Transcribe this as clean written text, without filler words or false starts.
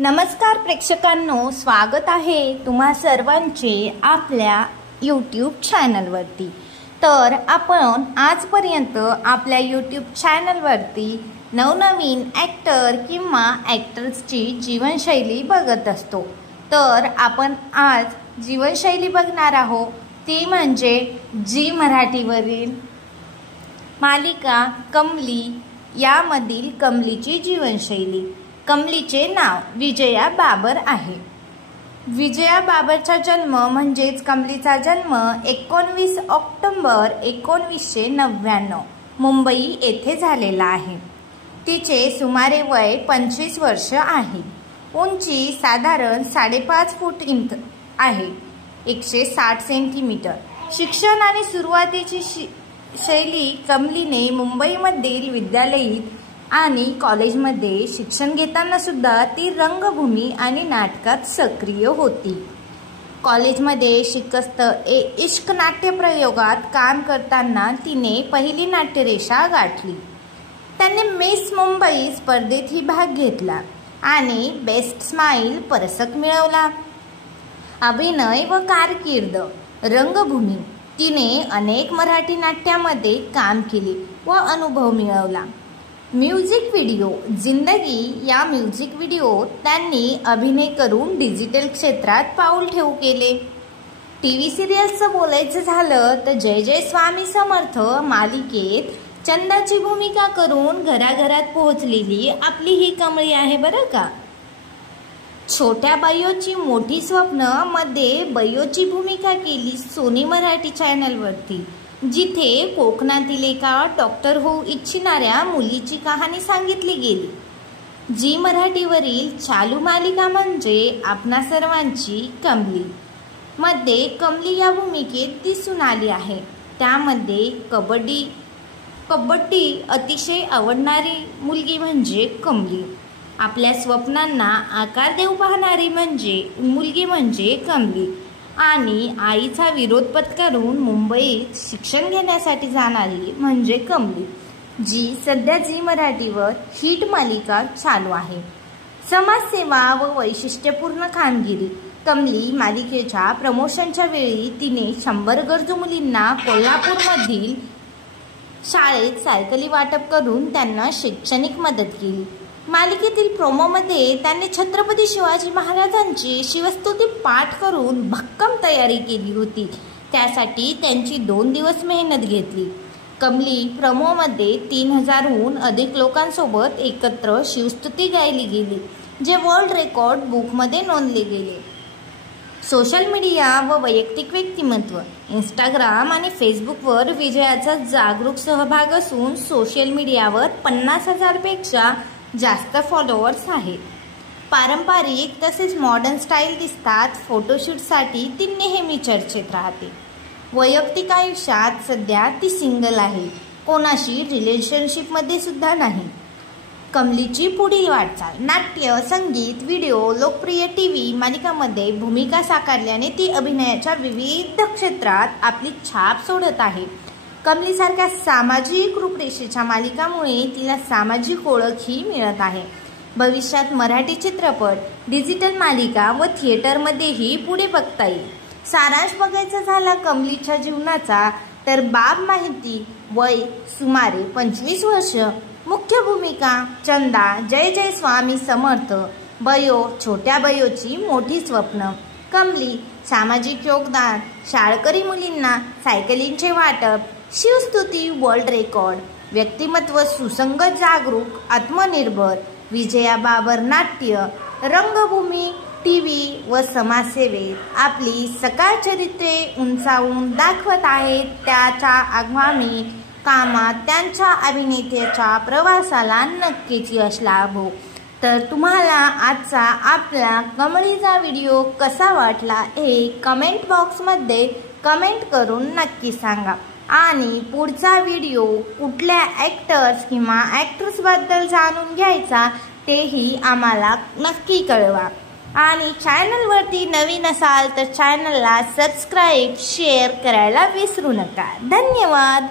नमस्कार प्रेक्षकांनो, स्वागत आहे तुम्हा सर्वांचे आपल्या यूट्यूब चॅनलवरती। तर आपण आजपर्यंत आपल्या यूट्यूब चॅनलवरती नवनवीन ॲक्टर किंवा ॲक्टर्सची जीवनशैली बघत असतो। तर आपण आज जीवनशैली बघणार आहोत, ती म्हणजे जी मराठीवरील मालिका कमली यामधील कमलीची जीवनशैली। कमलीचे नाव विजया बाबर आहे। विजया बाबरचा जन्म म्हणजेच कमलीचा जन्म 19 ऑक्टोबर 1999 मुंबई येथे झालेला आहे। तिचे सुमारे वय 25 वर्ष आहे। उंची साधारण 5.5 फूट आहे, 160 सेंटीमीटर। शिक्षण आणि सुरुवातीची शैली कमलीने मुंबईमधील विद्यालयीन आणि कॉलेजमध्ये शिक्षण घेताना सुद्धा ती रंगभूमी आणि नाटकात सक्रिय होती। कॉलेजमध्ये शिकस्त इश्क नाट्य प्रयोगात काम करताना तिने पहिली नाट्यरेषा गाठली। त्याने मिस मुंबई स्पर्धेतही भाग घेतला आणि बेस्ट स्माईल पुरस्कार मिळवला। अभिनय व कारकीर्द रंगभूमी तिने अनेक मराठी नाट्यामध्ये काम केले व अनुभव मिळवला। म्युझिक व्हिडिओ जिंदगी या म्युझिक व्हिडिओत त्यांनी अभिनय करून डिजिटल क्षेत्रात पाऊल ठेवू केले। टीव्ही सिरियल्सचं बोलायचं झालं तर जय जय स्वामी समर्थ मालिकेत चंदाची भूमिका करून घराघरात पोहोचलेली आपली ही कमळी आहे बरं का। छोट्या बयोची मोठी स्वप्न मध्ये बयोची भूमिका केली सोनी मराठी चॅनलवरती, जिथे कोकणातील एका डॉक्टर होऊ इच्छिणाऱ्या मुलीची कहाणी सांगितली गेली। जी मराठीवरील चालू मालिका म्हणजे आपणा सर्वांची कमली मध्ये कमली या भूमिकेत दिसून आली आहे। त्यामध्ये कबड्डी अतिशय आवडणारी मुलगी म्हणजे कमली, आपल्या स्वप्नांना आकार देऊ पाहणारी मुलगी म्हणजे कमली आणि आईचा विरोध पत्करून मुंबईत शिक्षण घेण्यासाठी जाणारी म्हणजे कमली, जी सध्या जी मराठीवर हिट मालिका चालू आहे। समाजसेवा व वैशिष्ट्यपूर्ण कामगिरी कमली मालिकेच्या प्रमोशनच्या वेळी तिने 100 गरजू मुलींना कोल्हापूरमधील शाळेत सायकली वाटप करून त्यांना शैक्षणिक मदत केली। मालिकेतील प्रोमोमध्ये त्यांनी छत्रपती शिवाजी महाराजांची शिवस्तुती पाठ करून भक्कम तयारी केली होती। त्यासाठी त्यांची 2 दिवस मेहनत घेतली। कमली प्रोमोमध्ये 3000हून अधिक लोकांसोबत एकत्र शिवस्तुती गायली गेली, जे वर्ल्ड रेकॉर्ड बुकमध्ये नोंदले गेले। सोशल मीडिया व वैयक्तिक व्यक्तिमत्व इंस्टाग्राम आणि फेसबुकवर विजयाचा जागरूक सहभाग असून सोशल मीडियावर 50,000 पेक्षा जास्त फॉलोअर्स आहेत। पारंपरिक तसेच मॉडर्न स्टाईल दिसतात। फोटोशूटसाठी ती नेहमी चर्चेत राहते। वैयक्तिक आयुष्यात सध्या ती सिंगल आहे, कोणाशी रिलेशनशिपमध्ये सुद्धा नाही। कमलीची पुढील वाटचाल नाट्य, संगीत, व्हिडिओ, लोकप्रिय टीव्ही मालिकांमध्ये भूमिका साकारल्याने ती अभिनयाच्या विविध क्षेत्रात आपली छाप सोडत आहे। कमलीसारख्या सामाजिक रूपरेषेच्या मालिकांमुळे तिला सामाजिक ओळखही मिळत आहे। भविष्यात मराठी चित्रपट, डिजिटल मालिका व थिएटरमध्येही पुढे बघता येईल। सारांश बघायचा झाला कमलीच्या जीवनाचा तर बाब माहिती, वय सुमारे 25 वर्ष, मुख्य भूमिका चंदा, जय जय स्वामी समर्थ, बयो छोट्या बयोची मोठी स्वप्न, कमली सामाजिक योगदान, शाळकरी मुलींना सायकलींचे वाटप, शिवस्तुती वर्ल्ड रेकॉर्ड, व्यक्तिमत्व सुसंगत जागरूक आत्मनिर्भर, विजया बाबर नाट्य, रंगभूमी, टीव्ही व समाजसेवेत आपली सकाळ चरित्रे उंचावून दाखवत आहेत। त्याच्या आगामी कामात त्यांच्या अभिनेत्याच्या प्रवासाला नक्कीच यश लाभो। तर तुम्हाला आजचा आपला कमळीचा व्हिडिओ कसा वाटला हे कमेंट बॉक्समध्ये कमेंट करून नक्की सांगा आणि पुढचा व्हिडिओ कुठल्या ॲक्टर्स किंवा ॲक्ट्रेसबद्दल जाणून घ्यायचा तेही आम्हाला नक्की कळवा। आणि चॅनलवरती नवीन असाल तर चॅनलला सबस्क्राईब, शेअर करायला विसरू नका। धन्यवाद।